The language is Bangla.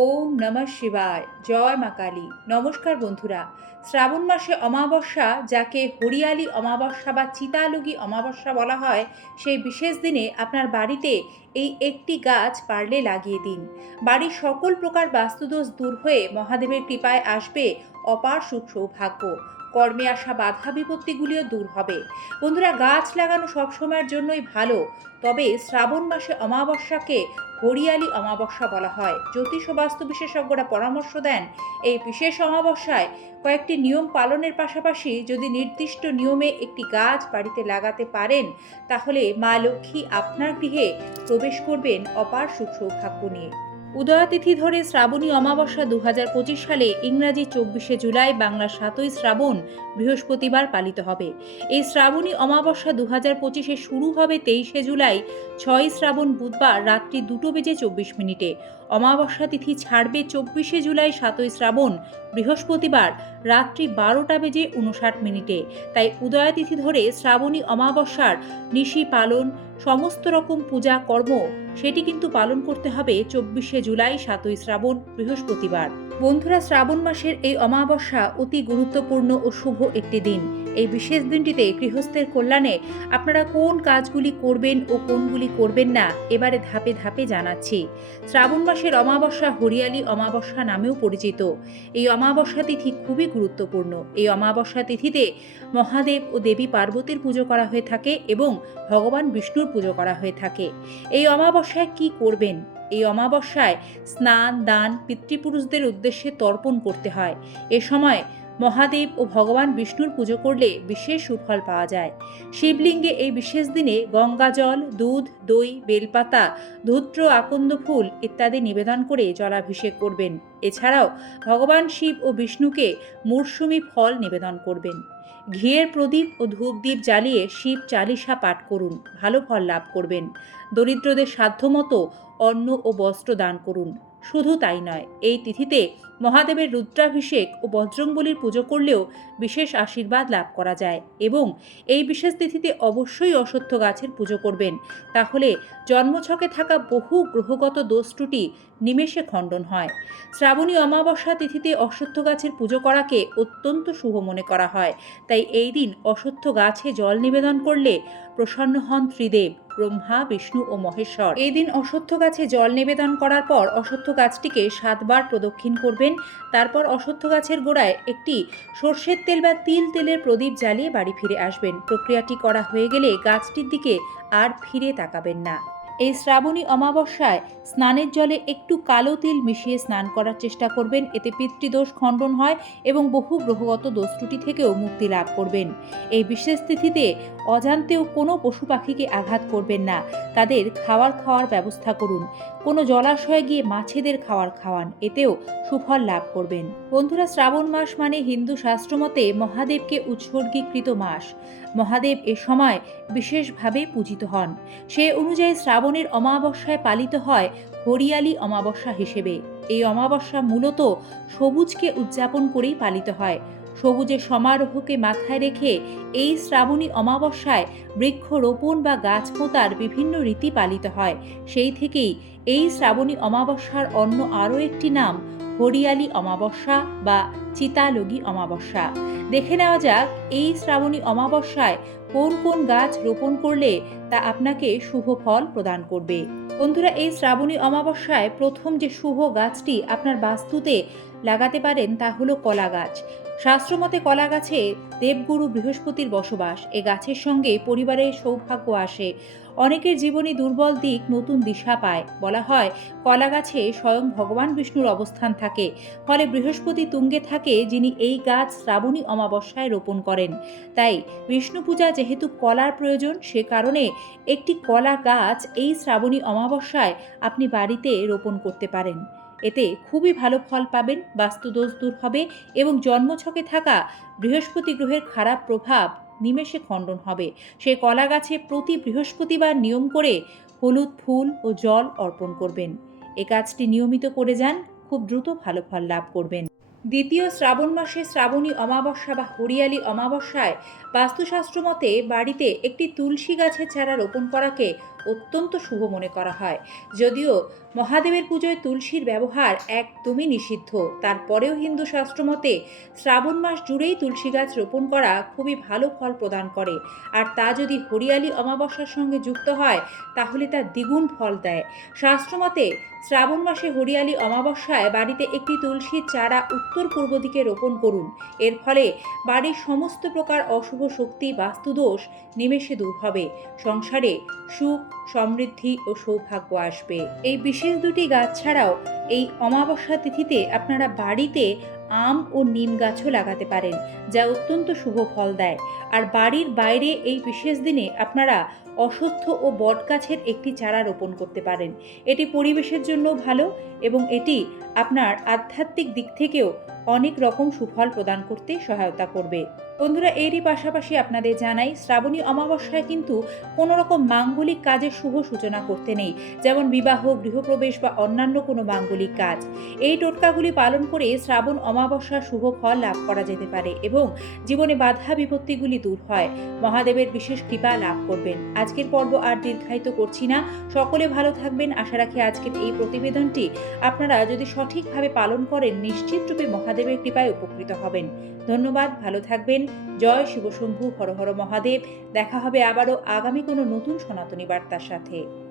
ওম নমঃ শিবায়। জয় মা কালী। নমস্কার বন্ধুরা। শ্রাবণ মাসে অমাবস্যা, যাকে হরিয়ালি অমাবস্যা বা চিতালুগি অমাবস্যা বলা হয়, সেই বিশেষ দিনে আপনার বাড়িতে এই একটি গাছ পারলে লাগিয়ে দিন। বাড়ির সকল প্রকার বাস্তুদোষ দূর হয়ে মহাদেবের কৃপায় আসবে অপার সুখ সৌভাগ্য। কর্মে আসা বাধা বিপত্তিগুলিও দূর হবে। বন্ধুরা, গাছ লাগানো সবসময়ের জন্যই ভালো। তবে শ্রাবণ মাসে অমাবস্যাকে হরিয়ালি অমাবস্যা বলা হয়। জ্যোতিষ ও বাস্তু বিশেষজ্ঞরা পরামর্শ দেন, এই বিশেষ অমাবস্যায় কয়েকটি নিয়ম পালনের পাশাপাশি যদি নির্দিষ্ট নিয়মে একটি গাছ বাড়িতে লাগাতে পারেন, তাহলে মা লক্ষ্মী আপনার গৃহে প্রবেশ করবেন অপার সুখ সৌভাগ্য নিয়ে। উদয়াতিথি ধরে শ্রাবণী অমাবস্যা দু হাজার পঁচিশ সালে ইংরাজি চব্বিশে জুলাই বাংলা সাতই শ্রাবণ বৃহস্পতিবার পালিত হবে। এই শ্রাবণী অমাবস্যা দু হাজার পঁচিশে শুরু হবে তেইশে জুলাই, ছয় শ্রাবণ বুধবার রাত্রি দুটো বেজে চব্বিশ মিনিটে। অমাবস্যা তিথি ছাড়বে চব্বিশে জুলাই সাতই শ্রাবণ। বৃহস্পতিবার রাত্রি বারোটা বেজে উনষাট মিনিটে। তাই উদয়াতিথি ধরে শ্রাবণী অমাবস্যার নিশি পালন, সমস্ত রকম পূজা কর্ম, সেটি কিন্তু পালন করতে হবে চব্বিশে জুলাই সাতই শ্রাবণ, বৃহস্পতিবার। বন্ধুরা, শ্রাবণ মাসের এই অমাবস্যা অতি গুরুত্বপূর্ণ ও শুভ একটি দিন। এই বিশেষ দিনটিতে গৃহস্থের কল্যাণে আপনারা কোন কাজগুলি করবেন ও কোনগুলি করবেন না এবারে ধাপে ধাপে জানাচ্ছি। শ্রাবণ মাসের অমাবস্যা হরিয়ালি অমাবস্যা নামেও পরিচিত। এই অমাবস্যা তিথি খুবই গুরুত্বপূর্ণ। এই অমাবস্যা তিথিতে মহাদেব ও দেবী পার্বতীর পুজো করা হয়ে থাকে এবং ভগবান বিষ্ণুর পুজো করা হয়ে থাকে। এই অমাবস্যায় কি করবেন? এই অমাবস্যায় স্নান, দান, পিতৃপুরুষদের উদ্দেশ্যে তর্পণ করতে হয়। এ সময় মহাদেব ও ভগবান বিষ্ণুর পুজো করলে বিশেষ সুফল পাওয়া যায়। শিবলিঙ্গে এই বিশেষ দিনে গঙ্গা জল, দুধ, দই, বেলপাতা, ধূত্র, আকন্দ ফুল ইত্যাদি নিবেদন করে জলাভিষেক করবেন। এছাড়াও ভগবান শিব ও বিষ্ণুকে মরশুমি ফল নিবেদন করবেন। ঘিয়ের প্রদীপ ও ধূপদীপ জ্বালিয়ে শিব চালিশা পাঠ করুন, ভালো ফল লাভ করবেন। দরিদ্রদের সাধ্যমতো অন্ন ও বস্ত্র দান করুন। শুধু তাই নয়, এই তিথিতে মহাদেবের রুদ্রাভিষেক ও বজ্রংবলির পুজো করলেও বিশেষ আশীর্বাদ লাভ করা যায় এবং এই বিশেষ তিথিতে অবশ্যই অশ্বত্থ গাছের পুজো করবেন। তাহলে জন্মছকে থাকা বহু গ্রহগত দোষ ত্রুটি নিমেষে খণ্ডন হয়। শ্রাবণী অমাবস্যা তিথিতে অশ্বত্থ গাছের পুজো করাকে অত্যন্ত শুভ মনে করা হয়। তাই এই দিন অশ্বত্থ গাছে জল নিবেদন করলে প্রসন্ন হন ত্রিদেব, ব্রহ্মা, বিষ্ণু ও মহেশ্বর। এই দিন অশ্বত্থ গাছে জল নিবেদন করার পর অশ্বত্থ গাছটিকে সাতবার প্রদক্ষিণ করবেন তারপর অশ্বত্থ গাছের গোড়ায় একটি সর্ষের তেল বা তিল তেলের প্রদীপ জ্বালিয়ে বাড়ি ফিরে আসবেন। প্রক্রিয়াটি করা হয়ে গেলে গাছটির দিকে আর ফিরে তাকাবেন না। এই শ্রাবণী অমাবস্যায় স্নানের জলে একটু কালো তিল মিশিয়ে স্নান করার চেষ্টা করবেন। এতে পিতৃদোষ খণ্ডন হয় এবং বহু গ্রহগত দোষ ত্রুটি থেকেও মুক্তি লাভ করবেন। এই বিশেষ তিথিতে অজান্তেও কোনো পশু পাখিকে আঘাত করবেন না। তাদের খাওয়ার খাওয়ার ব্যবস্থা করুন। কোনো জলাশয়ে গিয়ে মাছেদের খাওয়ার খাওয়ান, এতেও সুফল লাভ করবেন। বন্ধুরা, শ্রাবণ মাস মানে হিন্দু শাস্ত্রমতে মহাদেবকে উৎসর্গীকৃত মাস। মহাদেব এ সময় বিশেষভাবে পূজিত হন। সে অনুযায়ী শ্রাবণের অমাবস্যায় পালিত হয় হরিয়ালি অমাবস্যা হিসেবে। এই অমাবস্যা মূলত সবুজকে উদযাপন করেই পালিত হয়। সবুজের সমারোহকে মাথায় রেখে এই শ্রাবণী অমাবস্যায় বৃক্ষরোপণ বা গাছ পোতার বিভিন্ন রীতি পালিত হয়। সেই থেকেই এই শ্রাবণী অমাবস্যার অন্য আরও একটি নাম হরিয়ালি অমাবস্যা বা চিতালগি অমাবস্যা। দেখে নেওয়া যাক এই শ্রাবণী অমাবস্যায় কোন কোন গাছ রোপণ করলে তা আপনাকে শুভ ফল প্রদান করবে। বন্ধুরা, এই শ্রাবণী অমাবস্যায় প্রথম যে শুভ গাছটি আপনার বাস্তুতে লাগাতে পারেন তা হলো কলা গাছ। শাস্ত্রমতে কলা গাছে দেবগুরু বৃহস্পতির বসবাস। এ গাছের সঙ্গে পরিবারের সৌভাগ্য আসে। অনেকের জীবনে দুর্বল দিক নতুন দিশা পায়। বলা হয়, কলা গাছে স্বয়ং ভগবান বিষ্ণুর অবস্থান থাকে। ফলে বৃহস্পতি তুঙ্গে থাকে, যিনি এই গাছ শ্রাবণী অমাবস্যায় রোপণ করেন। তাই বিষ্ণু পূজা যেহেতু কলার প্রয়োজন, সে কারণে একটি কলা গাছ এই শ্রাবণী অমাবস্যায় আপনি বাড়িতে রোপণ করতে পারেন। এতে খুবই ভালো ফল পাবেন, বাস্তুদোষ দূর হবে এবং জন্মছকে থাকা বৃহস্পতি গ্রহের খারাপ প্রভাব নিমেষে খণ্ডন হবে। সে কলা গাছে প্রতি বৃহস্পতিবার নিয়ম করে হলুদ ফুল ও জল অর্পণ করবেন। এ কাজটি নিয়মিত করে যান, খুব দ্রুত ভালো ফল লাভ করবেন। দ্বিতীয় শ্রাবণ মাসে শ্রাবণী অমাবস্যা বা হরিয়ালি অমাবস্যায় বাস্তুশাস্ত্র মতে বাড়িতে একটি তুলসী গাছের চারা রোপণ করাকে অত্যন্ত শুভ মনে করা হয়। যদিও মহাদেবের পুজোয় তুলসীর ব্যবহার একদমই নিষিদ্ধ। তারপরেও হিন্দু শাস্ত্রমতে শ্রাবণ মাস জুড়েই তুলসী গাছ রোপণ করা খুবই ভালো ফল প্রদান করে। আর তা যদি হরিয়ালি অমাবস্যার সঙ্গে যুক্ত হয়, তাহলে তা দ্বিগুণ ফল দেয়। শাস্ত্রমতে শ্রাবণ মাসে হরিয়ালি অমাবস্যায় বাড়িতে একটি তুলসীর চারা উত্তর পূর্ব দিকে রোপণ করুন। এর ফলে বাড়ির সমস্ত প্রকার অশুভ শক্তি, বাস্তুদোষ নিমেষে দূর হবে। সংসারে সুখ সমৃদ্ধি ও সৌভাগ্য আসবে। এই বিশেষ দুটি গাছ ছাড়াও এই অমাবস্যা তিথিতে আপনারা বাড়িতে আম ও নিম গাছও লাগাতে পারেন, যা অত্যন্ত শুভ ফল দেয়। আর বাড়ির বাইরে এই বিশেষ দিনে আপনারা অশ্বত্থ ও বট গাছের একটি চারা রোপণ করতে পারেন। এটি পরিবেশের জন্য ভালো এবং এটি আপনার আধ্যাত্মিক দিক থেকেও অনেক রকম সুফল প্রদান করতে সহায়তা করবে। বন্ধুরা, এরই পাশাপাশি আপনাদের জানাই, শ্রাবণী অমাবস্যায় কিন্তু কোনো রকম মাঙ্গলিক কাজের শুভ সূচনা করতে নেই। যেমন বিবাহ, গৃহপ্রবেশ বা অন্যান্য কোনো মাঙ্গলিক কাজ। এই টোটকাগুলি পালন করে শ্রাবণ অমাবস্যার শুভ ফল লাভ করা যেতে পারে এবং জীবনে বাধা বিপত্তিগুলি দূর হয়। মহাদেবের বিশেষ কৃপা লাভ করবেন। আজকের পর্ব আর দীর্ঘায়িত করছি না। সকলে ভালো থাকবেন। আশা রাখি আজকের এই প্রতিবেদনটি আপনারা যদি সঠিকভাবে পালন করেন নিশ্চিতরূপে মহাদেবের কৃপায় উপকৃত হবেন। ধন্যবাদ। ভালো থাকবেন। জয় শিবশম্ভু। হর হর মহাদেব। দেখা হবে আবারও আগামী কোনো নতুন সনাতনী বার্তার সাথে।